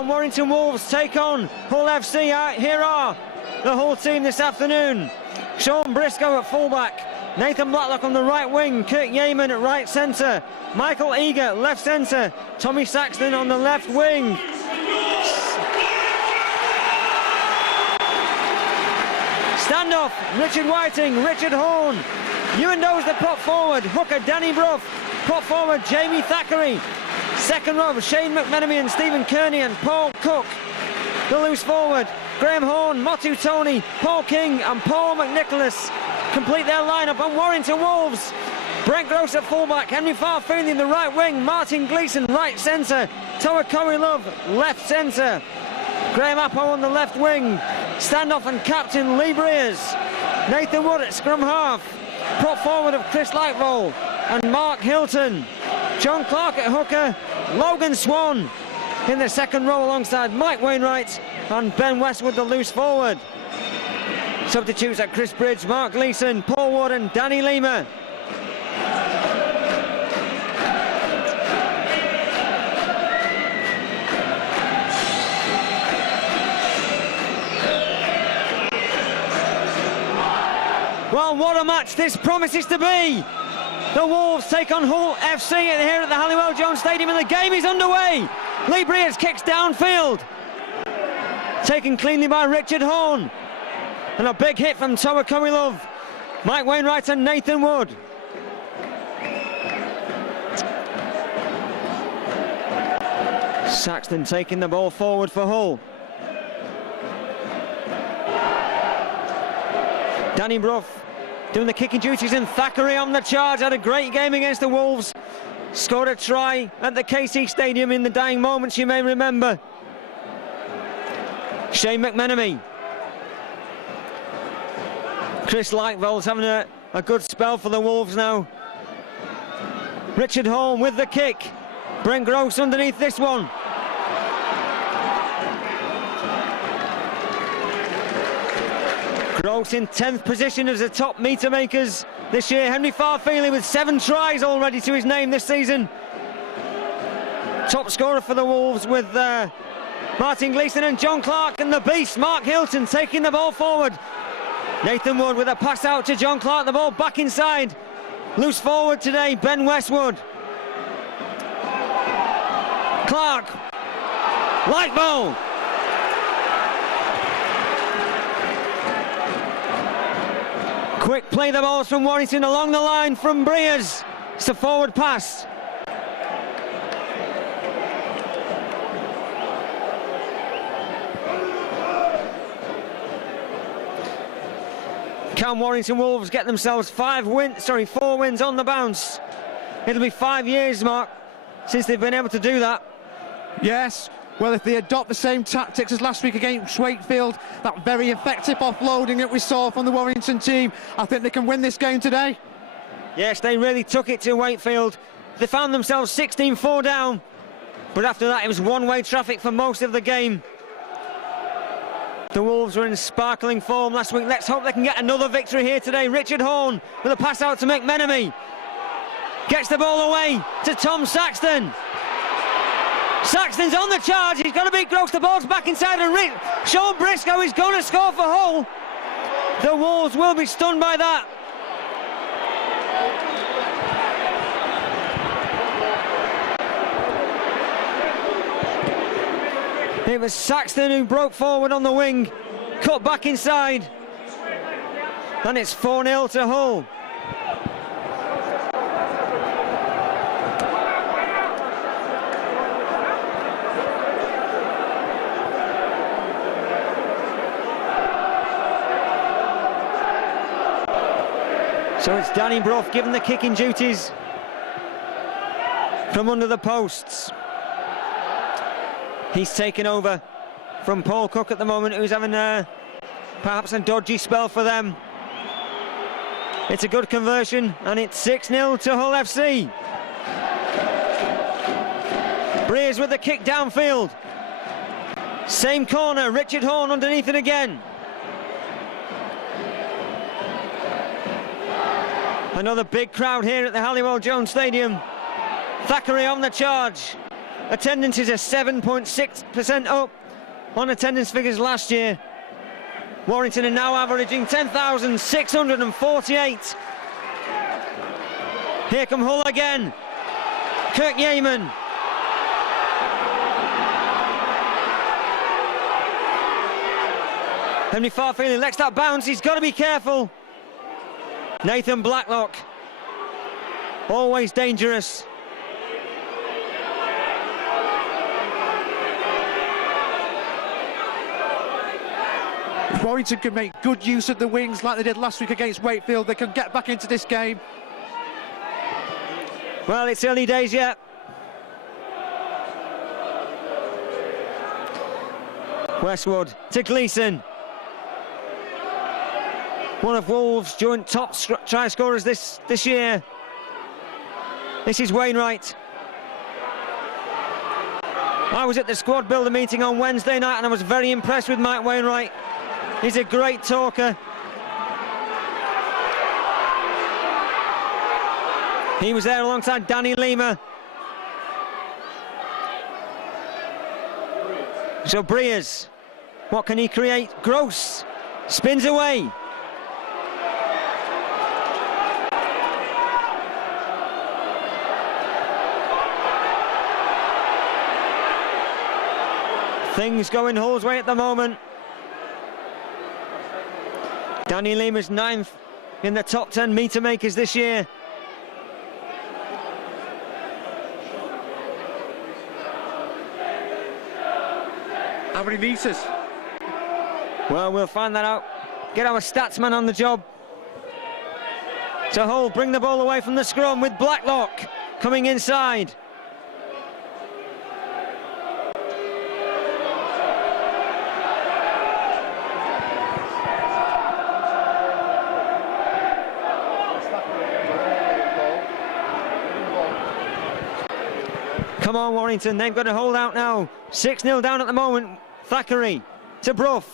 Can Warrington Wolves take on Hull FC? Here are the Hull team this afternoon. Sean Briscoe at fullback, Nathan Blacklock on the right wing, Kirk Yeaman at right centre, Michael Eager left centre, Tommy Saxton on the left wing. Standoff, Richard Whiting, Richard Horn. Ewan Doe's the prop forward, hooker Danny Brough, prop forward Jamie Thackeray. Second row, Shane McMenemy and Stephen Kearney and Paul Cook. The loose forward, Graham Horn, Motu Tony, Paul King and Paul McNicholas complete their lineup. On Warrington Wolves, Brent Gross at fullback, Henry Farfeely in the right wing, Martin Gleeson right centre, Toa Corey Love left centre, Graham Appo on the left wing, standoff and captain Lee Breers, Nathan Wood at scrum half, prop forward of Chris Lightvoll and Mark Hilton, John Clark at hooker, Logan Swan in the second row alongside Mike Wainwright and Ben Westwood the loose forward. Substitutes at Chris Bridge, Mark Gleeson, Paul Wood and Danny Lima. Well, what a match this promises to be. The Wolves take on Hull FC here at the Halliwell Jones Stadium and the game is underway. Lee Breers kicks downfield. Taken cleanly by Richard Horn. And a big hit from Toa Corey Love, Mike Wainwright and Nathan Wood. Saxton taking the ball forward for Hull. Danny Brough doing the kicking duties and Thackeray on the charge. Had a great game against the Wolves. Scored a try at the KC Stadium in the dying moments you may remember. Shane McMenemy. Chris Lightvoll's having a good spell for the Wolves now. Richard Horn with the kick. Brent Gross underneath this one. Gross in 10th position as the top meter makers this year. Henry Farfeely with 7 tries already to his name this season. Top scorer for the Wolves with Martin Gleeson and John Clark, and the beast Mark Hilton taking the ball forward. Nathan Wood with a pass out to John Clark, the ball back inside. Loose forward today, Ben Westwood. Clark. Lightvoll. Quick play the balls from Warrington along the line from Breers. It's a forward pass. Can Warrington Wolves get themselves 4 wins on the bounce? It'll be 5 years, Mark, since they've been able to do that. Yes. Well, if they adopt the same tactics as last week against Wakefield, that very effective offloading that we saw from the Warrington team, I think they can win this game today. Yes, they really took it to Wakefield. They found themselves 16-4 down, but after that it was one-way traffic for most of the game. The Wolves were in sparkling form last week. Let's hope they can get another victory here today. Richard Horn with a pass out to McMenemy. Gets the ball away to Tom Saxton. Saxton's on the charge, he's going to beat Gross, the ball's back inside and Sean Briscoe is going to score for Hull. The Wolves will be stunned by that. It was Saxton who broke forward on the wing, cut back inside, and it's 4-0 to Hull. So it's Danny Brough given the kicking duties from under the posts. He's taken over from Paul Cook at the moment, who's having perhaps a dodgy spell for them. It's a good conversion, and it's 6-0 to Hull FC. Breers with the kick downfield. Same corner, Richard Horn underneath it again. Another big crowd here at the Halliwell Jones Stadium. Thackeray on the charge. Attendance is a 7.6% up on attendance figures last year. Warrington are now averaging 10,648. Here come Hull again. Kirk Yeaman. Henry Farfeely lets that bounce. He's got to be careful. Nathan Blacklock. Always dangerous. If Warrington can make good use of the wings like they did last week against Wakefield, they can get back into this game. Well, it's early days yet. Westwood to Gleeson. One of Wolves' joint top try scorers this year. This is Wainwright. I was at the squad builder meeting on Wednesday night and I was very impressed with Mike Wainwright. He's a great talker. He was there alongside Danny Lima. So Breers, what can he create? Gross spins away. Things going Hull's way at the moment. Danny Lima's 9th in the top 10 meter makers this year. How many meters? Well, we'll find that out. Get our statsman on the job. So Hull bring the ball away from the scrum with Blacklock coming inside. Come on, Warrington, they've got to hold out now. 6-0 down at the moment. Thackeray to Brough.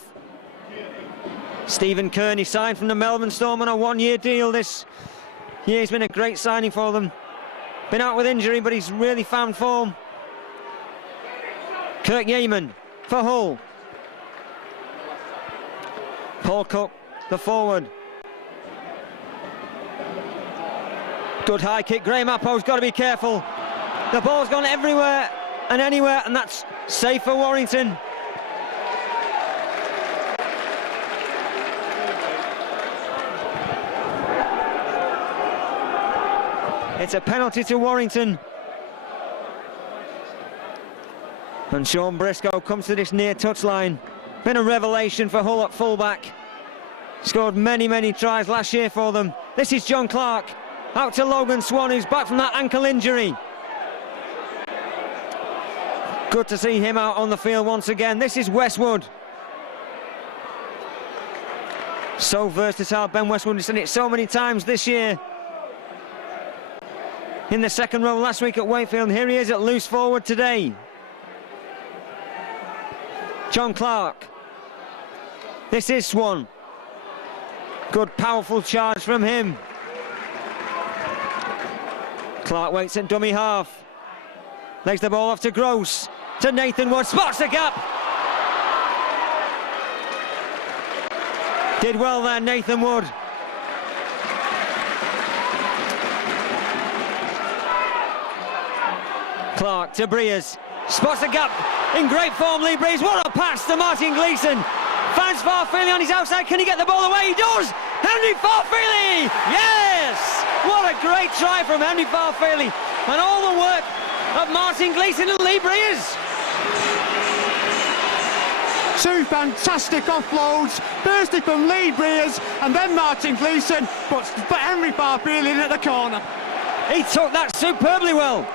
Stephen Kearney signed from the Melbourne Storm on a 1-year deal this year. He's been a great signing for them. Been out with injury, but he's really found form. Kirk Yeaman for Hull. Paul Cook, the forward. Good high kick. Graham Appo's got to be careful. The ball's gone everywhere and anywhere, and that's safe for Warrington. It's a penalty to Warrington. And Sean Briscoe comes to this near touchline. Been a revelation for Hull at fullback. Scored many, many tries last year for them. This is John Clark. Out to Logan Swan, who's back from that ankle injury. Good to see him out on the field once again. This is Westwood. So versatile, Ben Westwood. He's done it so many times this year. In the second row last week at Wakefield. Here he is at loose forward today. John Clark. This is Swan. Good, powerful charge from him. Clark waits at dummy half. Lays the ball off to Gross. To Nathan Wood. Spots the gap. Did well there, Nathan Wood. Clark to Breers. Spots the gap. In great form, Lee Breers. What a pass to Martin Gleeson. Finds Farfeely on his outside. Can he get the ball away? He does! Henry Farfeely! Yes! What a great try from Henry Farfeely. And all the work of Martin Gleeson and Lee Breers. Two fantastic offloads, firstly from Lee Breers and then Martin Gleeson, but Henry Farfeely in at the corner. He took that superbly well.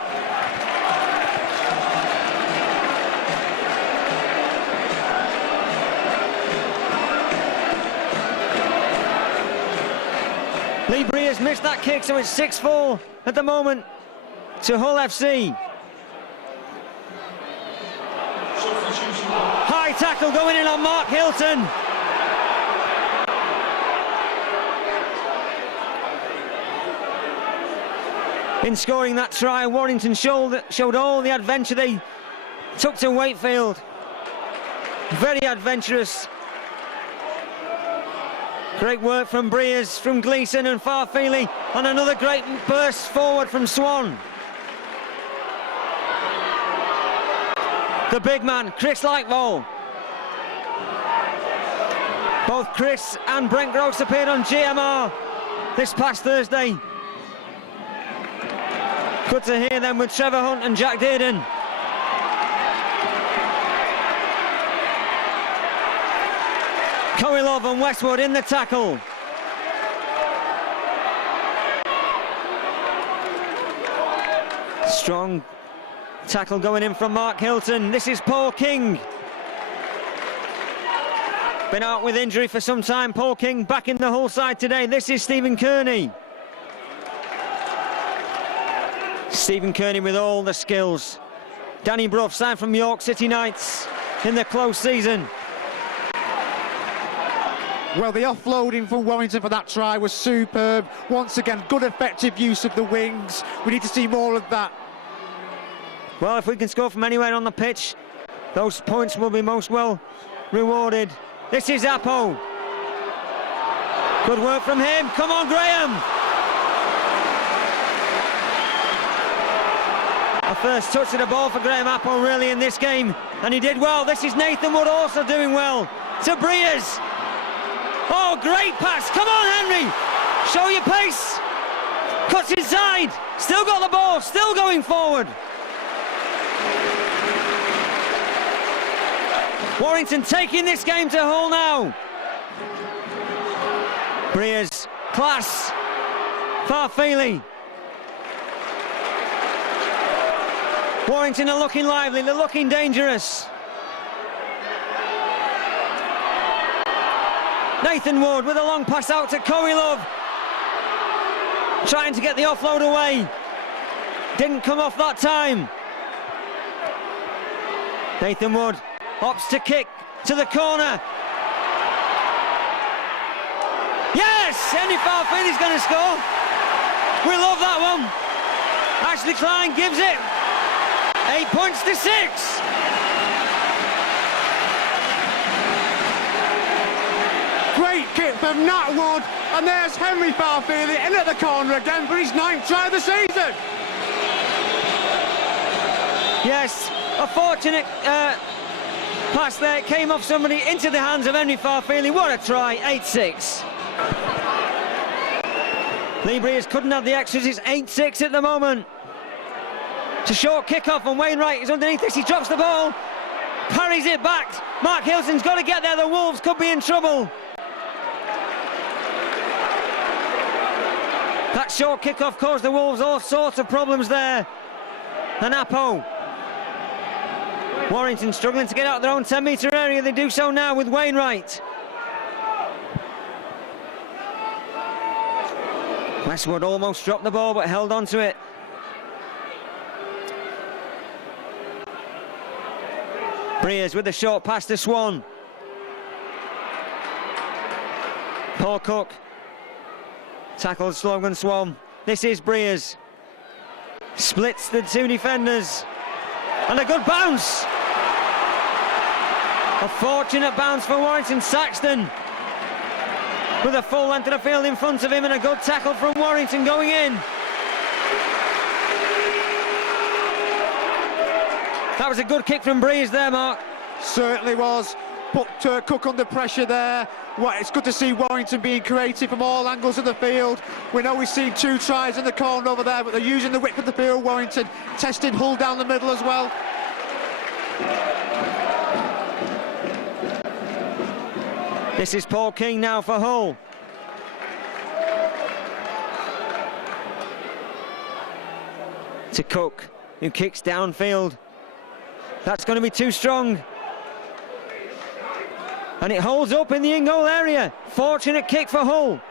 Lee Breers missed that kick, so it's 6-4 at the moment to Hull FC. High tackle going in on Mark Hilton. In scoring that try, Warrington showed all the adventure they took to Wakefield. Very adventurous. Great work from Breers, from Gleeson and Farfeely, and another great burst forward from Swan. The big man, Chris Lightball. Both Chris and Brent Gross appeared on GMR this past Thursday. Good to hear them with Trevor Hunt and Jack Dearden. Coelov and Westwood in the tackle. Strong tackle going in from Mark Hilton. This is Paul King. Been out with injury for some time. Paul King back in the Hull side today. This is Stephen Kearney. Stephen Kearney with all the skills. Danny Brough signed from York City Knights in the close season. Well, the offloading from Warrington for that try was superb. Once again, good effective use of the wings. We need to see more of that. Well, if we can score from anywhere on the pitch, those points will be most well rewarded. This is Appo. Good work from him. Come on, Graham. A first touch of the ball for Graham Appo really in this game, and he did well. This is Nathan Wood also doing well. To Breers. Oh, great pass. Come on, Henry. Show your pace. Cuts inside. Still got the ball. Still going forward. Warrington taking this game to Hull now. Breers. Class. Farfeely. Warrington are looking lively. They're looking dangerous. Nathan Wood with a long pass out to Coelov. Trying to get the offload away. Didn't come off that time. Nathan Wood opts to kick to the corner. Yes! Henry Farfeely's going to score. We love that one. Ashley Klein gives it 8 points to 6. Great kick from Nat Wood, and there's Henry Farfeely in at the corner again for his 9th try of the season. Yes, a fortunate pass there. It came off somebody into the hands of Henry Farfeely. What a try, 8-6. Lee Breers couldn't have the extras. It's 8-6 at the moment. It's a short kick-off, and Wainwright is underneath this. He drops the ball, parries it back. Mark Hilton's got to get there. The Wolves could be in trouble. That short kick-off caused the Wolves all sorts of problems there. And Appo. Warrington struggling to get out of their own 10-metre area. They do so now with Wainwright. Westwood almost dropped the ball but held on to it. Breers with the short pass to Swan. Paul Cook tackles Logan Swan. This is Breers. Splits the two defenders. And a good bounce. A fortunate bounce for Warrington. Saxton with a full length of the field in front of him, and a good tackle from Warrington going in. That was a good kick from Breers there, Mark. Certainly was. Put Cook under pressure there. Well, it's good to see Warrington being creative from all angles of the field. We know we've seen 2 tries in the corner over there, but they're using the width of the field. Warrington testing Hull down the middle as well. This is Paul King now for Hull. To Cook, who kicks downfield. That's going to be too strong. And it holds up in the in-goal area. Fortunate kick for Hull.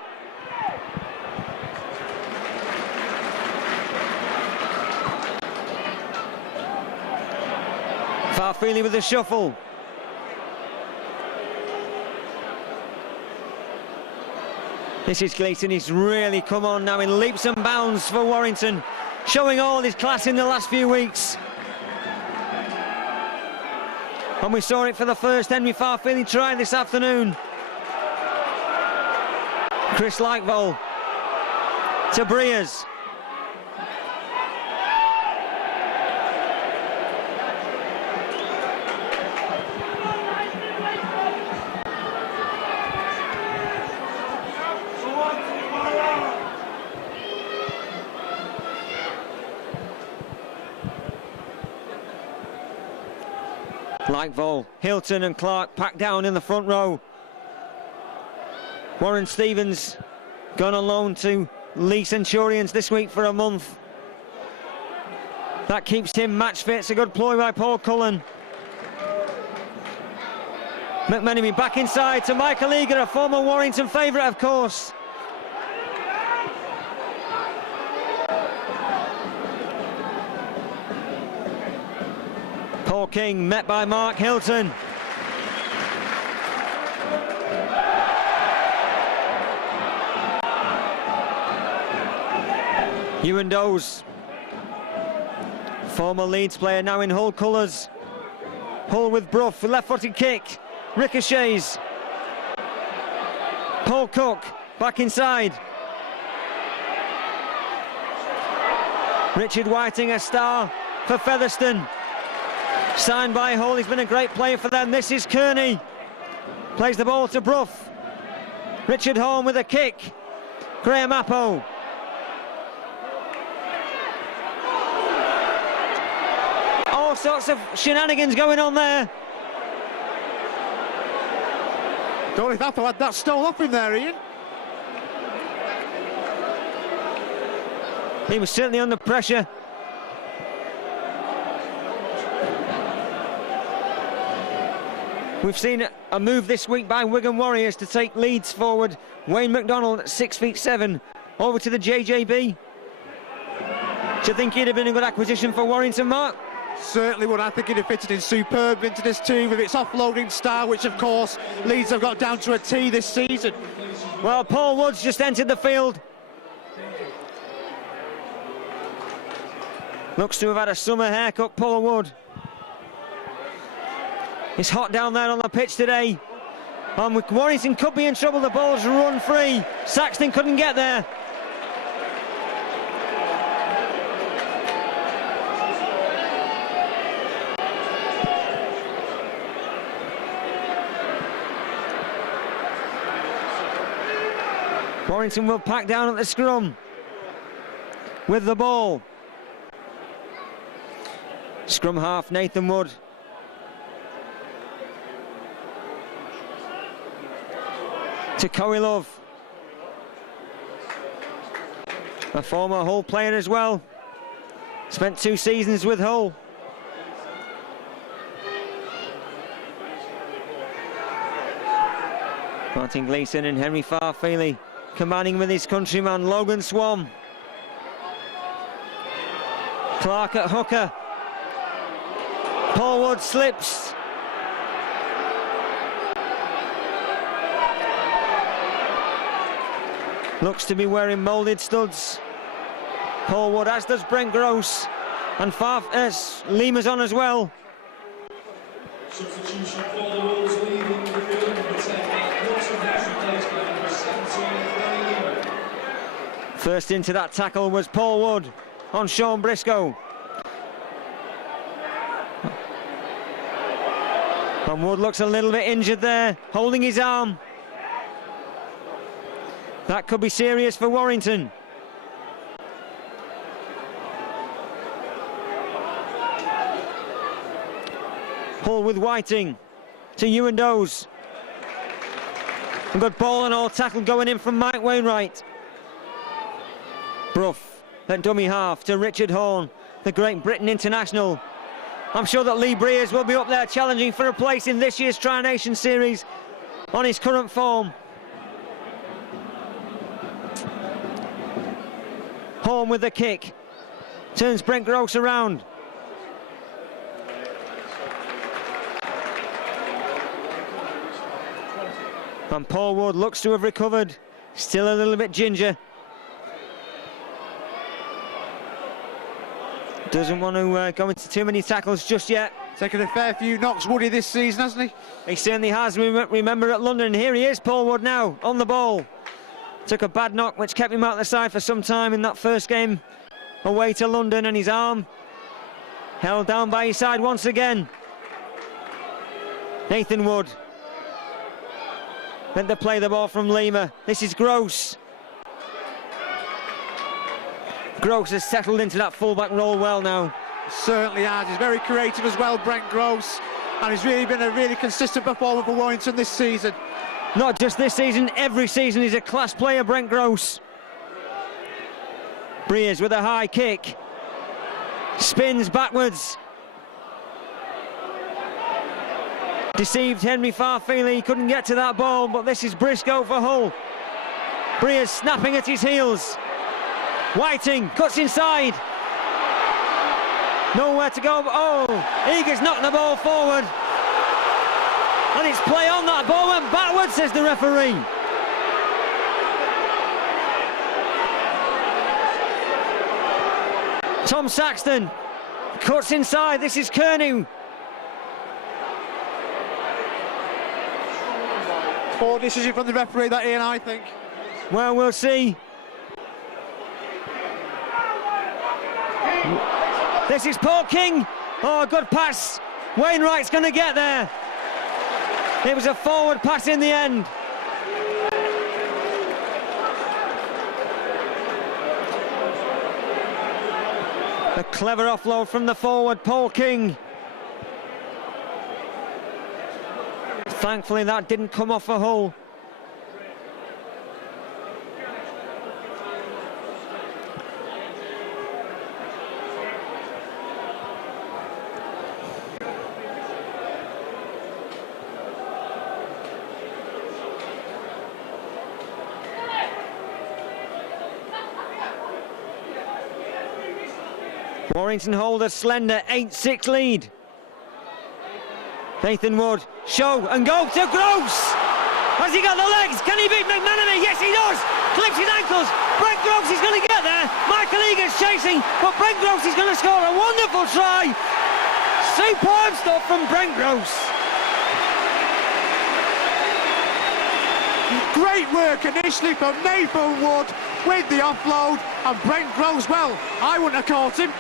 Farfeely with the shuffle. This is Gleeson. He's really come on now in leaps and bounds for Warrington. showing all his class in the last few weeks. And we saw it for the first Henry Farfilly try this afternoon. Chris Lightvoll to Breers. Lightvoll, Hilton and Clark packed down in the front row. Warren Stevens gone on loan to Lee Centurions this week for a month. That keeps him match fit. It's a good ploy by Paul Cullen. McMenemy back inside to Michael Eager, a former Warrington favourite, of course. Paul King met by Mark Hilton. Ewan Doze, former Leeds player, now in Hull colours. Hull with Brough, with left-footed kick, ricochets. Paul Cook back inside. Richard Whiting, a star for Featherstone. Signed by Hull, he's been a great player for them. This is Kearney. Plays the ball to Brough. Richard Horn with a kick. Graham Appo. All sorts of shenanigans going on there. Don't know if Appo had that stole off him there, Ian. He was certainly under pressure. We've seen a move this week by Wigan Warriors to take Leeds forward. Wayne McDonald at 6'7" over to the JJB. Do you think he'd have been a good acquisition for Warrington, Mark? Certainly would. I think he'd have fitted in superb into this team with its offloading style, which of course Leeds have got down to a T this season. Well, Paul Wood's just entered the field. Looks to have had a summer haircut, Paul Wood. It's hot down there on the pitch today. Warrington could be in trouble. The ball's run free. Saxton couldn't get there. Warrington will pack down at the scrum with the ball. Scrum half, Nathan Wood. To Coelove, a former Hull player as well. Spent 2 seasons with Hull. Martin Gleeson and Henry Farfilly commanding with his countryman Logan Swan. Clark at hooker. Paul Wood slips. Looks to be wearing moulded studs. Paul Wood, as does Brent Gross. And Lima's on as well. Substitution for the Wolves, leaving the field, number 10, replaced by number 17, Lima. First into that tackle was Paul Wood on Sean Briscoe. And Wood looks a little bit injured there, holding his arm. That could be serious for Warrington. Hull with Whiting to Ewan Doze. A good ball and all tackle going in from Mike Wainwright. Brough, that dummy half to Richard Horn, the Great Britain international. I'm sure that Lee Breers will be up there challenging for a place in this year's Tri-Nation Series on his current form. Horn with the kick, turns Brent Gross around. And Paul Wood looks to have recovered, still a little bit ginger. Doesn't want to go into too many tackles just yet. Taking a fair few knocks, Woody, this season, hasn't he? He certainly has. Remember at London. Here he is, Paul Wood now, on the ball. Took a bad knock, which kept him out the side for some time in that first game away to London, and his arm held down by his side once again. Nathan Wood. Then to play the ball from Lima. This is Gross. Gross has settled into that fullback role well now. Certainly has. He's very creative as well, Brent Gross, and he's really been a really consistent performer for Warrington this season. Not just this season, every season he's a class player, Brent Gross. Breers with a high kick. Spins backwards. Deceived Henry Farfeely, he couldn't get to that ball, but this is Briscoe for Hull. Breers snapping at his heels. Whiting cuts inside. Nowhere to go. Oh, Eagers knocked the ball forward. And it's play on. That ball went backwards, says the referee. Tom Saxton cuts inside. This is Kearney. Poor decision from the referee, that, Ian, I think. Well, we'll see. This is Paul King. Oh, good pass. Wainwright's going to get there. It was a forward pass in the end. A clever offload from the forward, Paul King. Thankfully, that didn't come off a Hull. Warrington hold a slender 8-6 lead. Nathan Wood, show and go to Gross. Has he got the legs? Can he beat McMenemy? Yes, he does. Clips his ankles. Brent Gross is going to get there. Michael Eagers chasing, but Brent Gross is going to score a wonderful try. Superb stuff from Brent Gross. Great work initially from Nathan Wood with the offload, and Brent Gross, well, I wouldn't have caught him.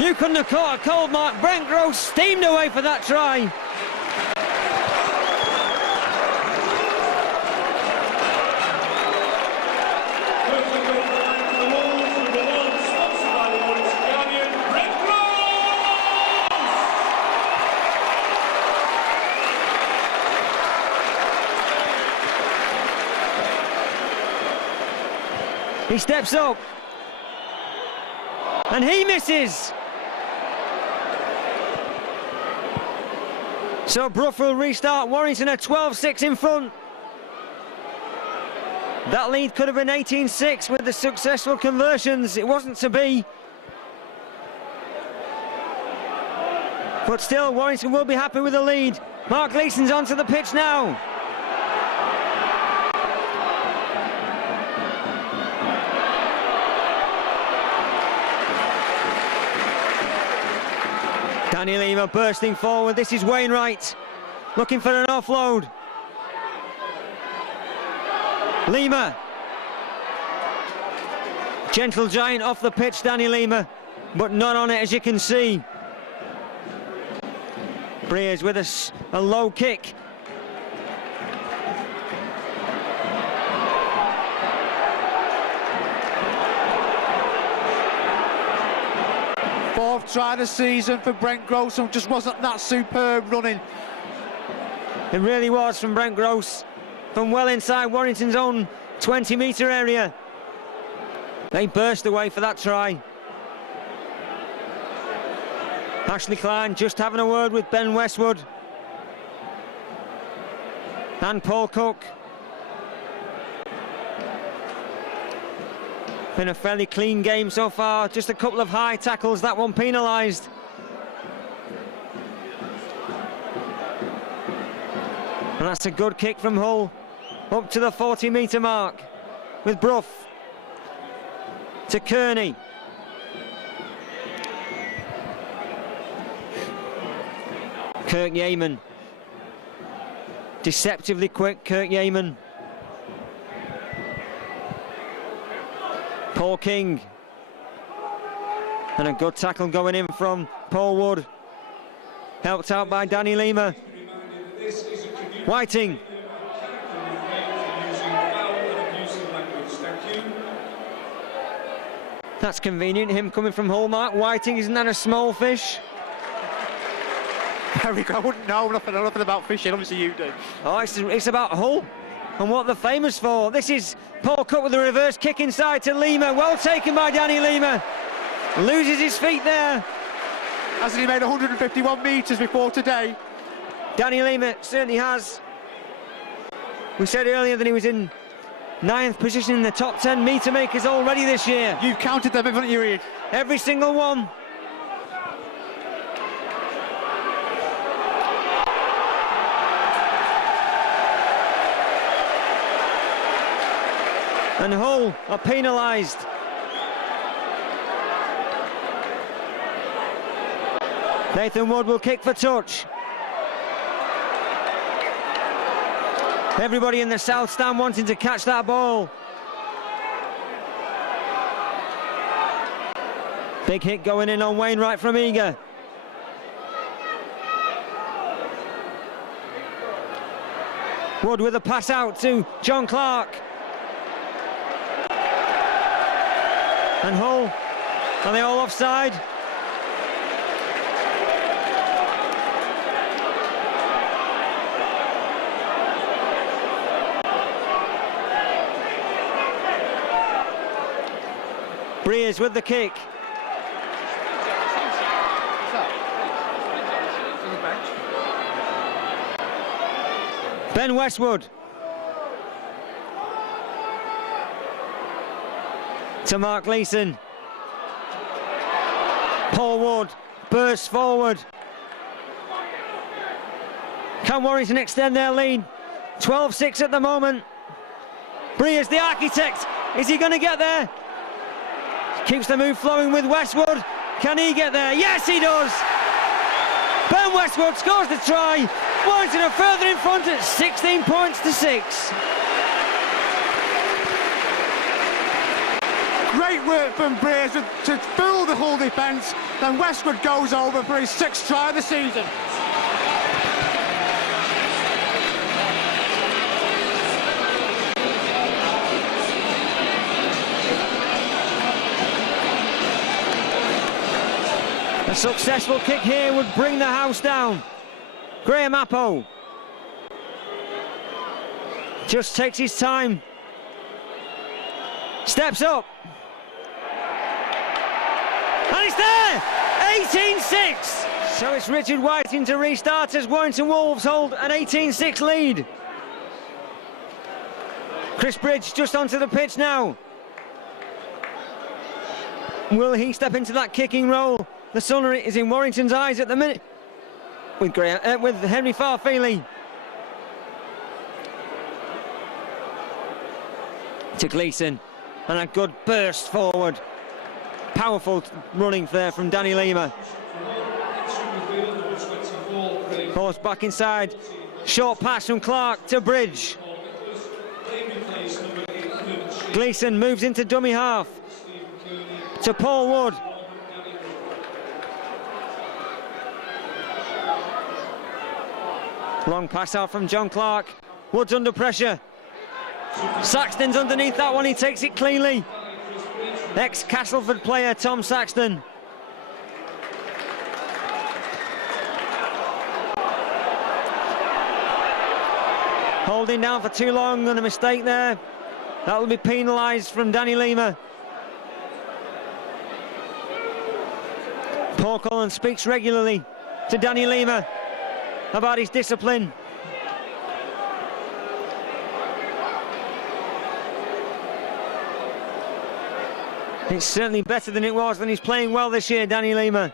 You couldn't have caught a cold mark. Brent Gross steamed away for that try. He steps up. And he misses. So Brough will restart. Warrington are 12-6 in front. That lead could have been 18-6 with the successful conversions. It wasn't to be. But still, Warrington will be happy with the lead. Mark Gleeson's onto the pitch now. Danny Lima bursting forward. This is Wainwright looking for an offload. Lima. Gentle giant off the pitch, Danny Lima, but not on it, as you can see. Breers with a low kick. Fourth try of the season for Brent Gross, and just wasn't that superb running. It really was from Brent Gross, from well inside Warrington's own 20-metre area. They burst away for that try. Ashley Klein just having a word with Ben Westwood and Paul Cook. Been a fairly clean game so far, just a couple of high tackles, that one penalised. And that's a good kick from Hull, up to the 40-metre mark, with Brough to Kearney. Kirk Yeaman. Deceptively quick, Kirk Yeaman. Paul King. And a good tackle going in from Paul Wood. Helped out by Danny Lima. Whiting. That's convenient, him coming from Hull. Mark Whiting, isn't that a small fish? I wouldn't know nothing about fishing, obviously you do. Oh, it's about Hull and what they're famous for. This is Paul Cook with a reverse kick inside to Lima. Well taken by Danny Lima. Loses his feet there. Hasn't he made 151 metres before today? Danny Lima certainly has. We said earlier that he was in 9th position in the top 10 metre makers already this year. You've counted them, haven't you, Ian? Every single one. And Hull are penalised. Nathan Wood will kick for touch. Everybody in the south stand wanting to catch that ball. Big hit going in on Wainwright from Eager. Wood with a pass out to John Clark. And Hull, are they all offside? Breers with the kick. Ben Westwood. To Mark Leeson. Paul Wood bursts forward. Can Warrington extend their lead? 12-6 at the moment. Breers, the architect. Is he going to get there? Keeps the move flowing with Westwood. Can he get there? Yes, he does. Ben Westwood scores the try. Warrington are further in front at 16 points to 6. Great work from Breers to fool the Hull defence. Then Westwood goes over for his 6th try of the season. A successful kick here would bring the house down. Graham Appo just takes his time. Steps up. And it's there! 18-6! So it's Richard Whiting to restart as Warrington Wolves hold an 18-6 lead. Chris Bridge just onto the pitch now. Will he step into that kicking role? The sun is in Warrington's eyes at the minute. With Henry Farfeely. To Gleeson. And a good burst forward. Powerful running there from Danny Lima. Forced back inside. Short pass from Clark to Bridge. Gleeson moves into dummy half. To Paul Wood. Long pass out from John Clark. Wood's under pressure. Saxton's underneath that one, he takes it cleanly. Ex-Castleford player Tom Saxton. Holding down for too long and a mistake there. That will be penalised from Danny Lima. Paul Cullen speaks regularly to Danny Lima about his discipline. It's certainly better than it was, and he's playing well this year, Danny Lima.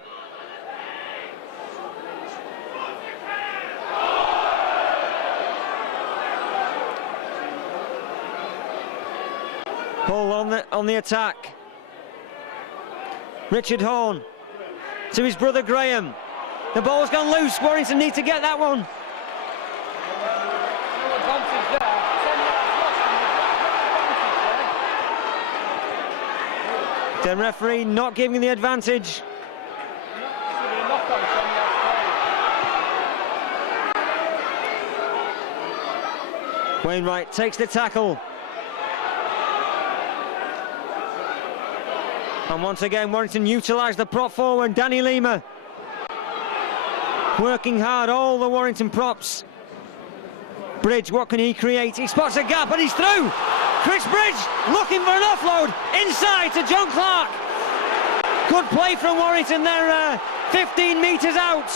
Hull on the attack. Richard Horn to his brother Graham. The ball's gone loose. Warrington need to get that one. The referee not giving the advantage. Wainwright takes the tackle. And once again, Warrington utilised the prop forward, Danny Lima. Working hard, all the Warrington props. Bridge, what can he create? He spots a gap and he's through. Chris Bridge looking for an offload inside to John Clark. Good play from Warrington there, 15 metres out.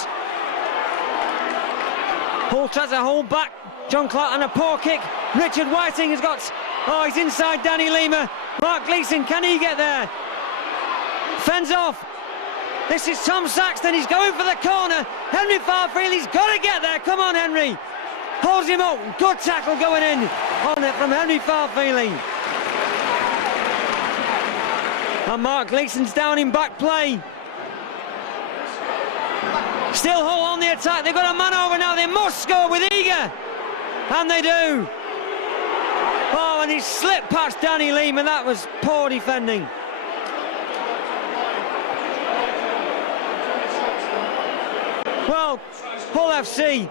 Hull tries to hold back. John Clark and a poor kick. Richard Whiting has got... Oh, he's inside Danny Lima. Mark Gleeson, can he get there? Fends off. This is Tom Saxton. He's going for the corner. Henry Farfield, he's got to get there. Come on, Henry. Holds him up. Good tackle going in on it from Henry Farfield. And Mark Gleeson's down in back play. Still Hull on the attack. They've got a man over now. They must score with Eager. And they do. Oh, and he slipped past Danny Lehman. That was poor defending. Well, Hull FC,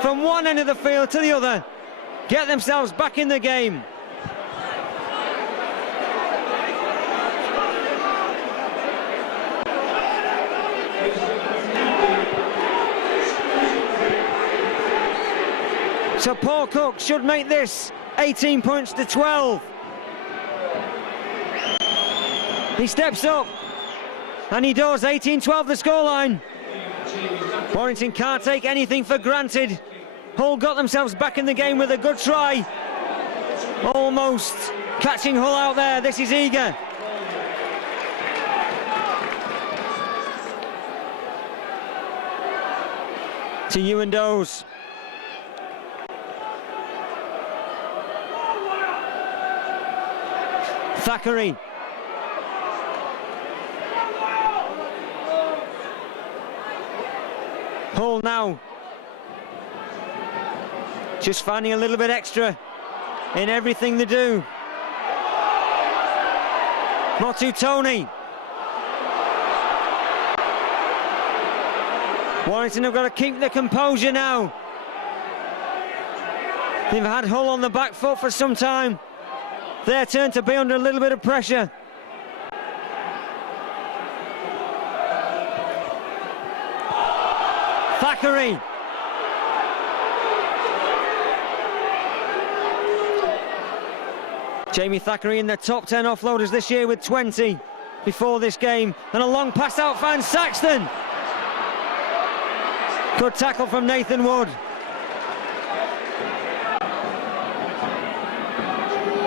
from one end of the field to the other, get themselves back in the game. So Paul Cook should make this 18 points to 12. He steps up, and he does. 18-12 the scoreline. Warrington can't take anything for granted. Hull got themselves back in the game with a good try. Almost catching Hull out there. This is Eager. To Ewan-Does. Thackeray. Hull now just finding a little bit extra in everything they do. Motu Tony. Warrington have got to keep the composure now. They've had Hull on the back foot for some time. Their turn to be under a little bit of pressure. Thackeray. Jamie Thackeray in the top 10 offloaders this year with 20 before this game. And a long pass out finds Saxton. Good tackle from Nathan Wood.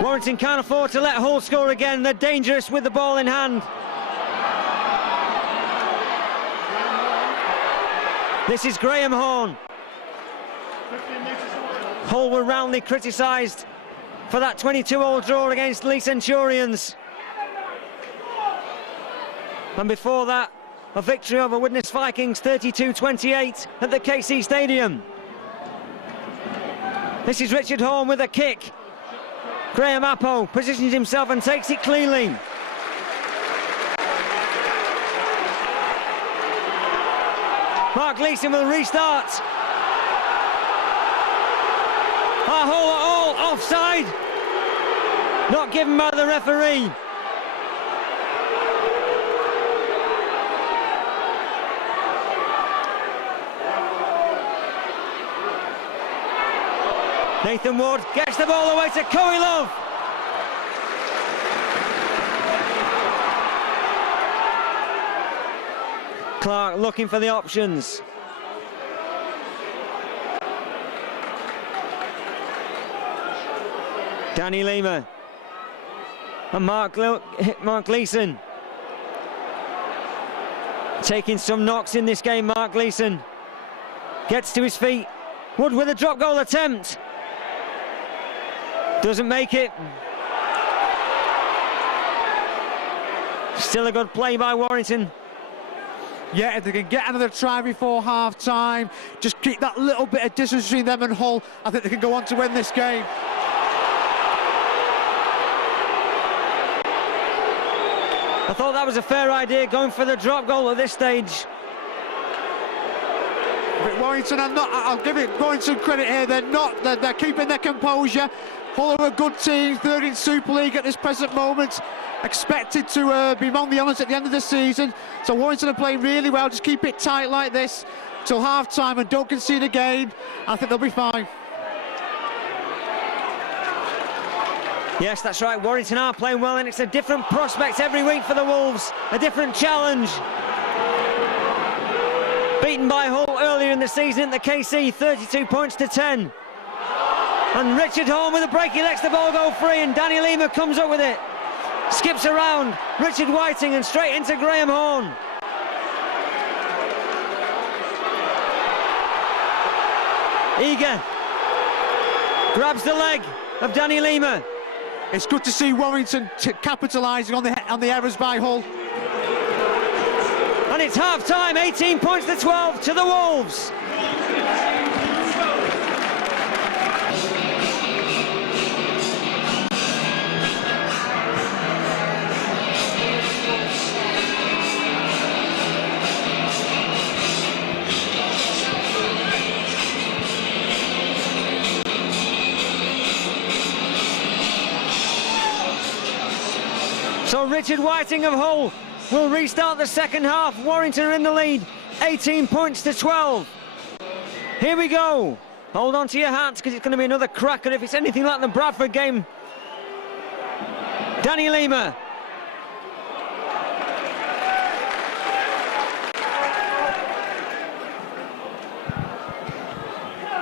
Warrington can't afford to let Hull score again. They're dangerous with the ball in hand. This is Graham Horn. Hull were roundly criticised for that 22-all draw against Lee Centurions. And before that, a victory over Widnes Vikings 32-28 at the KC Stadium. This is Richard Horn with a kick. Graham Appo positions himself and takes it cleanly. Mark Gleeson will restart. Hull are all offside. Not given by the referee. Nathan Wood gets the ball away to Coelov. Clark looking for the options. Danny Lima and Mark Gleeson taking some knocks in this game. Mark Gleeson gets to his feet. Wood with a drop goal attempt. Doesn't make it. Still a good play by Warrington. Yeah, if they can get another try before half-time, just keep that little bit of distance between them and Hull, I think they can go on to win this game. I thought that was a fair idea, going for the drop goal at this stage. But Warrington are not, I'll give it Warrington credit here, they're keeping their composure. Hull are a good team, third in Super League at this present moment, expected to be among the honours at the end of the season. So Warrington are playing really well, just keep it tight like this till half-time and don't concede a game. I think they'll be fine. Yes, that's right, Warrington are playing well, and it's a different prospect every week for the Wolves, a different challenge. Beaten by Hull earlier in the season at the KC, 32 points to 10. And Richard Horne with a break, he lets the ball go free, and Danny Lima comes up with it. Skips around Richard Whiting and straight into Graham Horne. Eager grabs the leg of Danny Lima. It's good to see Warrington capitalising on the errors by Hull. And it's half-time, 18 points to 12 to the Wolves. So Richard Whiting of Hull will restart the second half. Warrington are in the lead, 18 points to 12. Here we go. Hold on to your hats, because it's going to be another cracker if it's anything like the Bradford game. Danny Lima.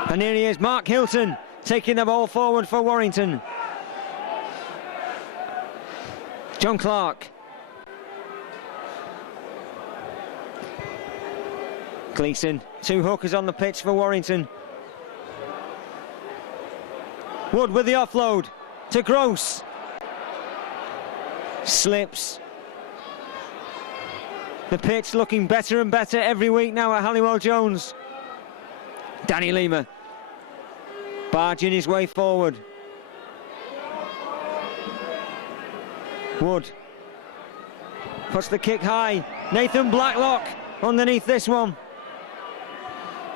And here he is, Mark Hilton, taking the ball forward for Warrington. John Clark. Gleeson, two hookers on the pitch for Warrington. Wood with the offload to Gross. Slips. The pitch looking better and better every week now at Halliwell Jones. Danny Lima barging his way forward. Wood puts the kick high. Nathan Blacklock underneath this one.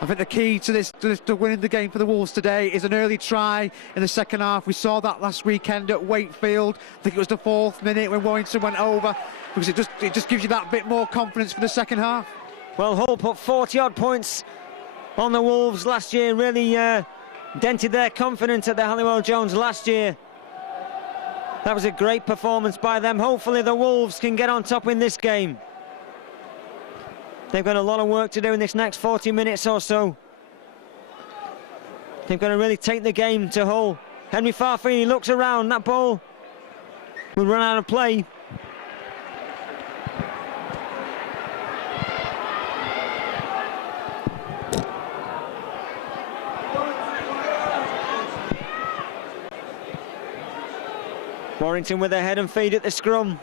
I think the key to winning the game for the Wolves today is an early try in the second half. We saw that last weekend at Wakefield. I think it was the 4th minute when Warrington went over, because it just gives you that bit more confidence for the second half. Well, Hull put 40-odd points on the Wolves last year, really dented their confidence at the Halliwell Jones last year. That was a great performance by them. Hopefully the Wolves can get on top in this game. They've got a lot of work to do in this next 40 minutes or so. They've got to really take the game to Hull. Henry Farfini looks around. That ball will run out of play. Warrington with their head and feet at the scrum.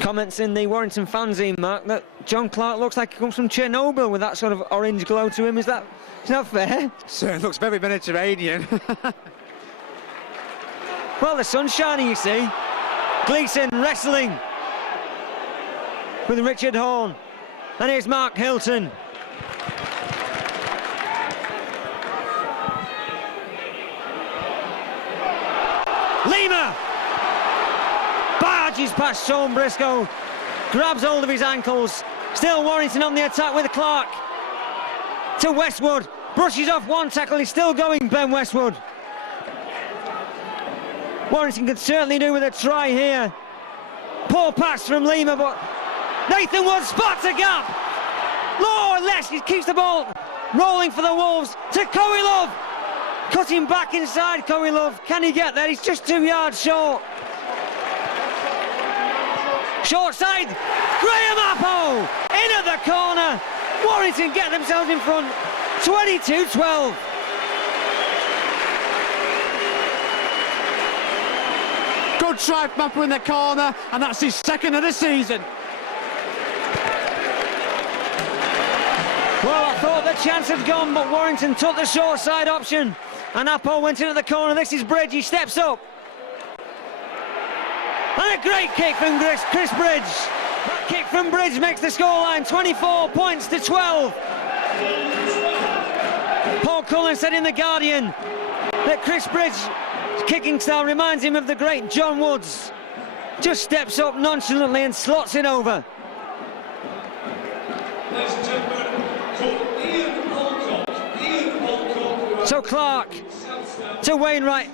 Comments in the Warrington fanzine, Mark, that John Clark looks like he comes from Chernobyl with that sort of orange glow to him. Is that fair? Certainly looks very Mediterranean. Well, the sun's shining, you see. Gleeson wrestling with Richard Horne. And here's Mark Hilton. Lima barges past Sean Briscoe, grabs hold of his ankles. Still Warrington on the attack with Clark. To Westwood, brushes off one tackle, he's still going, Ben Westwood. Warrington could certainly do with a try here. Poor pass from Lima, but Nathan Wood spots a gap. Lord Les, he keeps the ball rolling for the Wolves to Coelove. Cutting back inside, Coelove. Can he get there? He's just 2 yards short. Short side, Graham Apple in at the corner. Warrington get themselves in front, 22-12. Good try from Mapper in the corner, and that's his second of the season. Well, I thought the chance had gone, but Warrington took the short side option, and Apple went into the corner. This is Bridge, he steps up. And a great kick from Chris Bridge. That kick from Bridge makes the scoreline 24 points to 12. Paul Cullen said in The Guardian that Chris Bridge's kicking style reminds him of the great John Woods. Just steps up nonchalantly and slots it over. Ladies and gentlemen, called Ian Alcock. So Clark to Wainwright.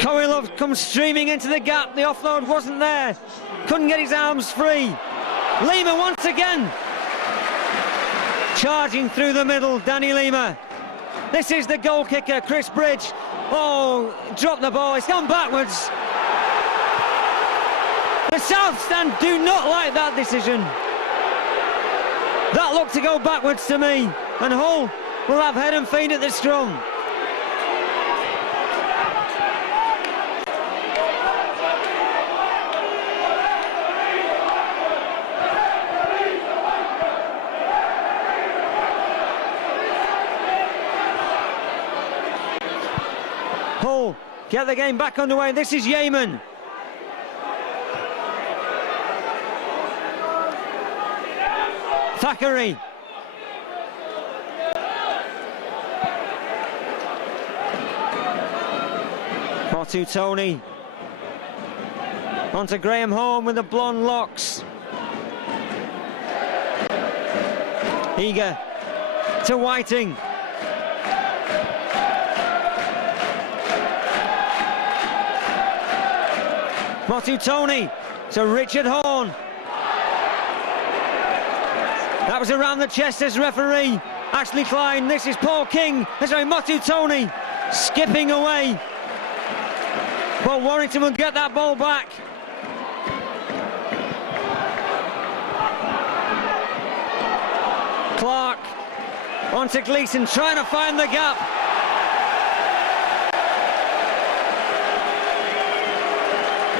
Corey Love comes streaming into the gap. The offload wasn't there. Couldn't get his arms free. Lima once again. Charging through the middle, Danny Lima. This is the goal kicker, Chris Bridge. Oh, dropped the ball, it's gone backwards. The South Stand do not like that decision. That looked to go backwards to me. And Hull will have head and feet at the scrum. Hull get the game back underway. This is Yeaman. Thackeray. Motu Tony. On to Graham Horn with the blonde locks. Eager to Whiting. Motu Tony to Richard Horn. That was around the chest as referee Ashley Klein. This is Paul King. Sorry, Motu Tony skipping away. But Warrington will get that ball back. Clark on to Gleeson, trying to find the gap.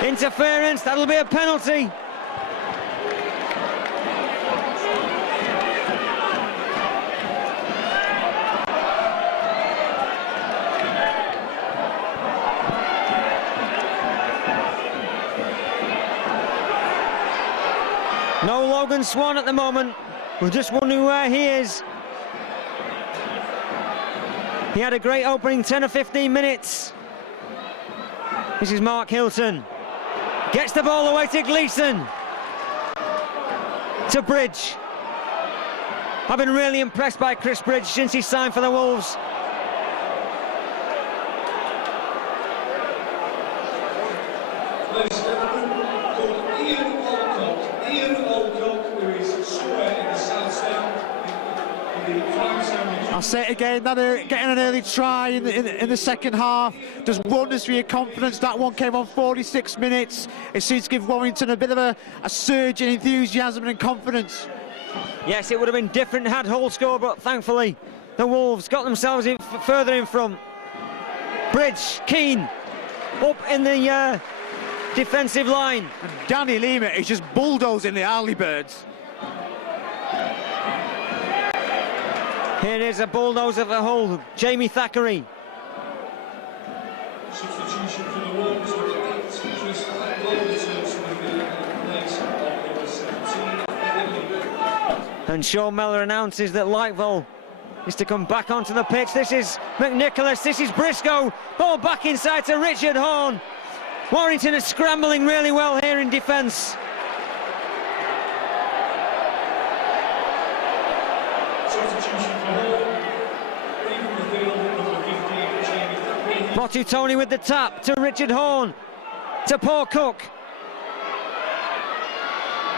Interference, that'll be a penalty. No Logan Swan at the moment. We're just wondering where he is. He had a great opening 10 or 15 minutes. This is Mark Hilton. Gets the ball away to Gleeson. To Bridge. I've been really impressed by Chris Bridge since he signed for the Wolves. Ladies and gentlemen, called Ian Alcock. Ian Alcock, who is somewhere in the South Stand in the prime time. I'll say it again, getting an early try in the second half does wonders for your confidence. That one came on 46 minutes. It seems to give Warrington a bit of a surge in enthusiasm and confidence. Yes, it would have been different had Hull scored, but thankfully the Wolves got themselves further in front. Bridge, Keane, up in the defensive line. And Danny Lima is just bulldozing the Arleybirds. Here is a bulldozer for Hull, Jamie Thackeray. Substitution for the Wolves with the 8th, Chris Blackwell returns to the field in place of number 17, Eddie. And Sean Mellor announces that Lightwell is to come back onto the pitch. This is McNicholas, this is Briscoe. Ball back inside to Richard Horn. Warrington is scrambling really well here in defence. Substitution for Hull, leaving the field number 15, Jamie Thackeray. Motu Tony with the tap to Richard Horn. To Paul Cook.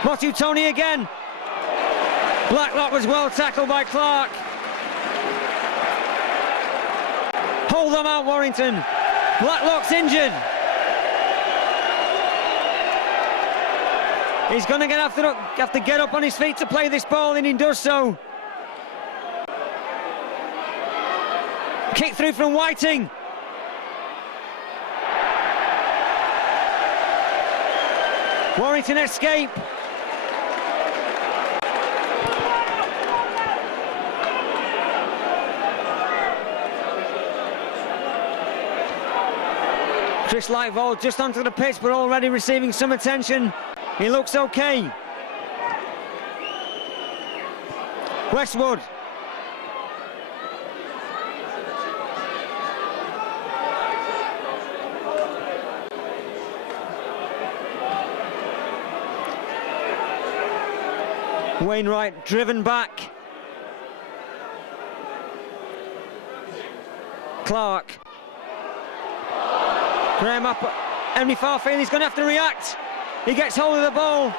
Motu Tony again. Blacklock was well tackled by Clark. Hold them out, Warrington. Blacklock's injured. He's going to have to get up on his feet to play this ball, and he does so. Kick through from Whiting. Warrington escape. Chris Lightvold just onto the pitch, but already receiving some attention. He looks okay. Westwood. Wainwright driven back. Clark. Graham up. Henry Farfield, he's going to have to react. He gets hold of the ball.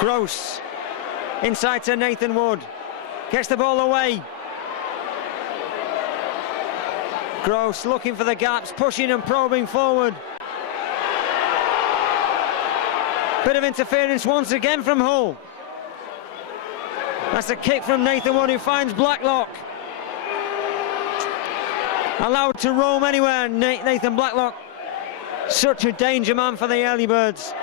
Gross. Inside to Nathan Wood. Gets the ball away. Gross looking for the gaps, pushing and probing forward. Bit of interference once again from Hull. That's a kick from Nathan Wood, who finds Blacklock. Allowed to roam anywhere, Nathan Blacklock. Such a danger man for the early birds.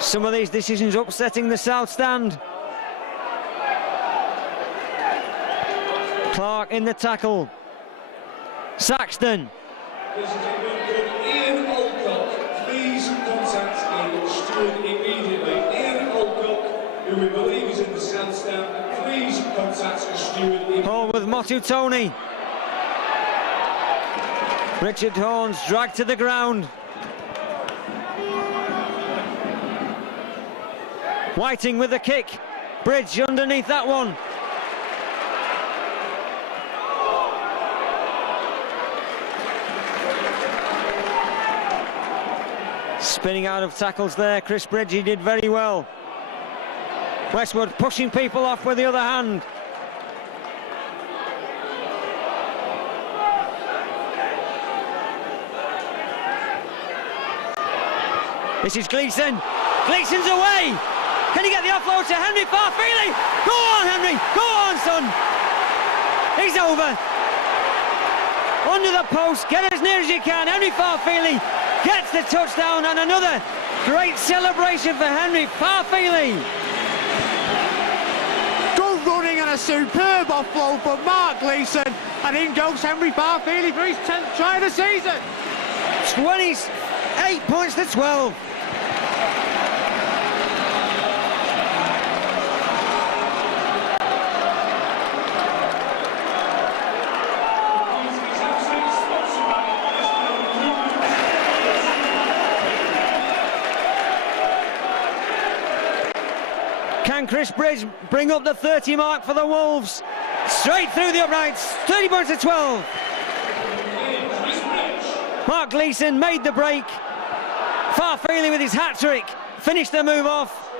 Some of these decisions upsetting the south stand. Clark in the tackle. Saxton. Ian Alcock, please contact the steward immediately. Ian Alcock, who we believe is in the south stand, please contact the steward immediately. Hall with Motu Tony. Richard Horns dragged to the ground. Whiting with the kick. Bridge underneath that one. Spinning out of tackles there, Chris Bridge, he did very well. Westwood pushing people off with the other hand. This is Gleeson. Gleeson's away. Can he get the offload to Henry Farfield? Go on, Henry. Go on, son. He's over. Under the post. Get as near as you can. Henry Farfield gets the touchdown, and another great celebration for Henry Farfield. Good running and a superb offload for Mark Gleeson, and in goes Henry Farfield for his 10th try of the season. 28 points to 12. Can Chris Bridge bring up the 30 mark for the Wolves? Straight through the uprights, 30 points to 12. Mark Gleeson made the break. Farfield with his hat-trick finished the move off.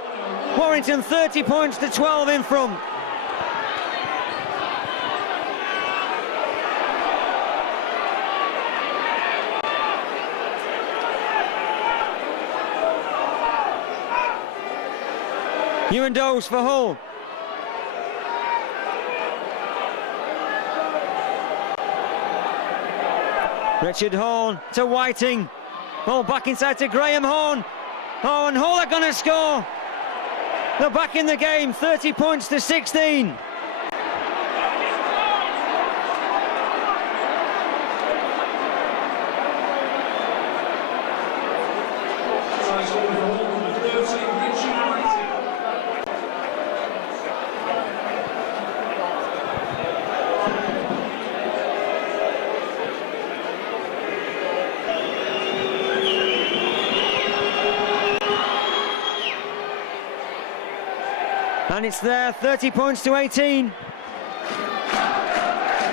Warrington 30 points to 12 in front. Ewan Dows for Hull. Richard Horn to Whiting. Ball back inside to Graham Horn. Oh, and Hull are going to score. They're back in the game, 30 points to 16. And it's there, 30 points to 18.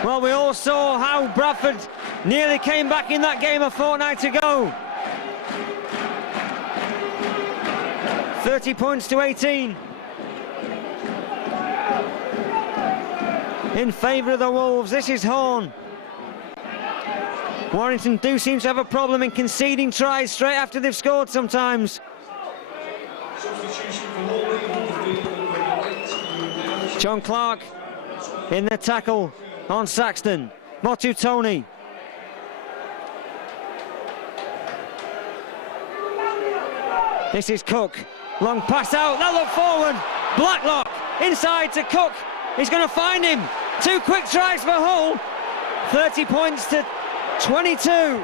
Well, we all saw how Bradford nearly came back in that game a fortnight ago. 30 points to 18. In favour of the Wolves, this is Horn. Warrington do seem to have a problem in conceding tries straight after they've scored sometimes. Substitution for Hawley on the field, number 8. John Clark in the tackle on Saxton. Motu Tony. This is Cook. Long pass out. They'll look forward. Blacklock inside to Cook. He's going to find him. 2 quick tries for Hull. 30 points to 22.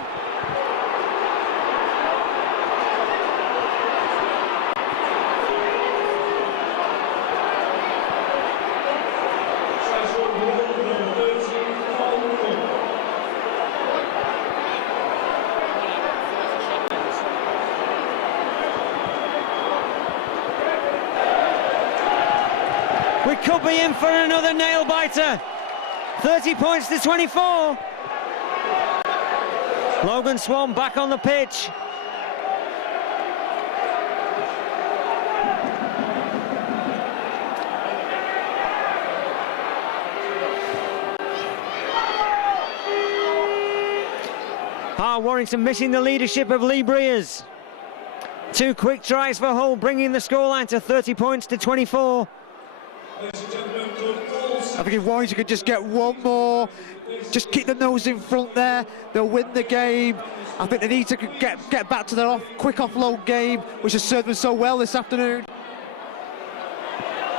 We could be in for another nail-biter. 30 points to 24. Logan Swan back on the pitch. Warrington missing the leadership of Lee Breers. 2 quick tries for Hull, bringing the scoreline to 30 points to 24. Ladies and gentlemen, good balls. I think if Warrington could just get one more, just keep the nose in front there, they'll win the game. I think they need to get back to their quick offload game, which has served them so well this afternoon.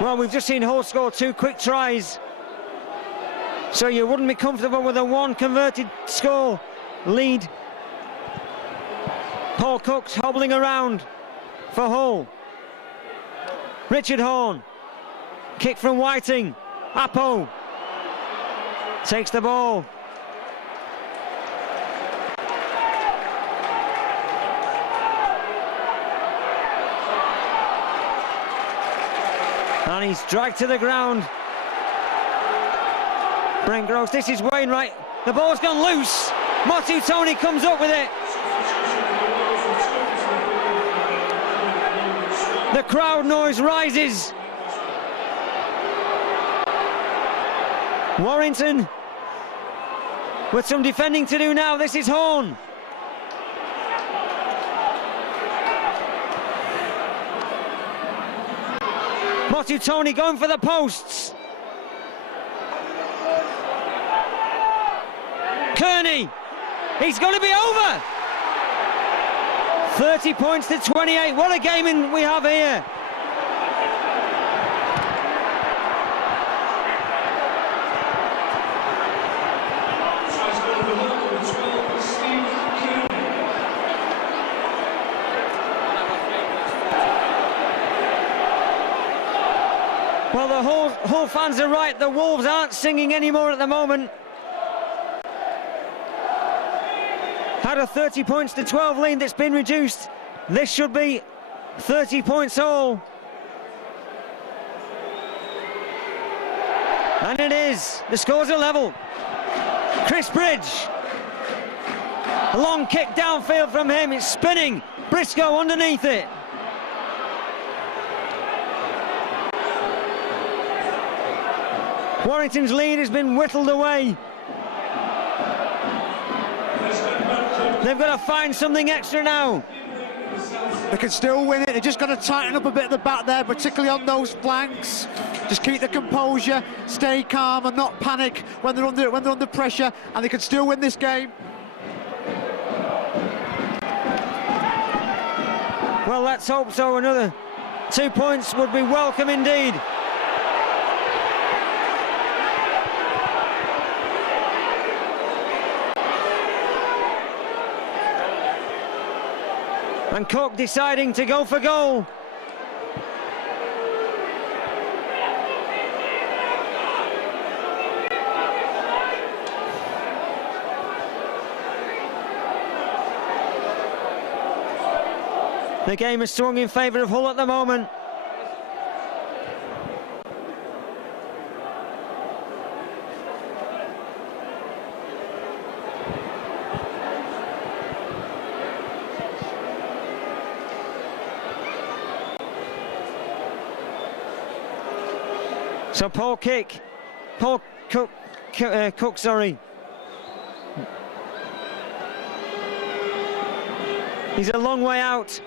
Well, we've just seen Hull score 2 quick tries, so you wouldn't be comfortable with a 1 converted score lead. Paul Cook's hobbling around for Hull. Richard Horn. Kick from Whiting. Apo takes the ball. And he's dragged to the ground. Brent Gross, this is Wainwright. The ball's gone loose. Motu Tony comes up with it. The crowd noise rises. Warrington with some defending to do now. This is Horn. Motu Tony going for the posts. Kearney, he's going to be over. 30 points to 28. What a game we have here. Well, the Hull fans are right. The Wolves aren't singing anymore at the moment. Had a 30 points to 12 lead that's been reduced. This should be 30 points all. And it is. The scores are level. Chris Bridge. A long kick downfield from him. It's spinning. Briscoe underneath it. Warrington's lead has been whittled away. They've got to find something extra now. They can still win it. They've just got to tighten up a bit at the back there, particularly on those flanks. Just keep the composure, stay calm and not panic when they're under pressure, and they can still win this game. Well, let's hope so. Another 2 points would be welcome indeed. And Cook deciding to go for goal. The game is swung in favour of Hull at the moment. So Paul Cook, sorry. He's a long way out.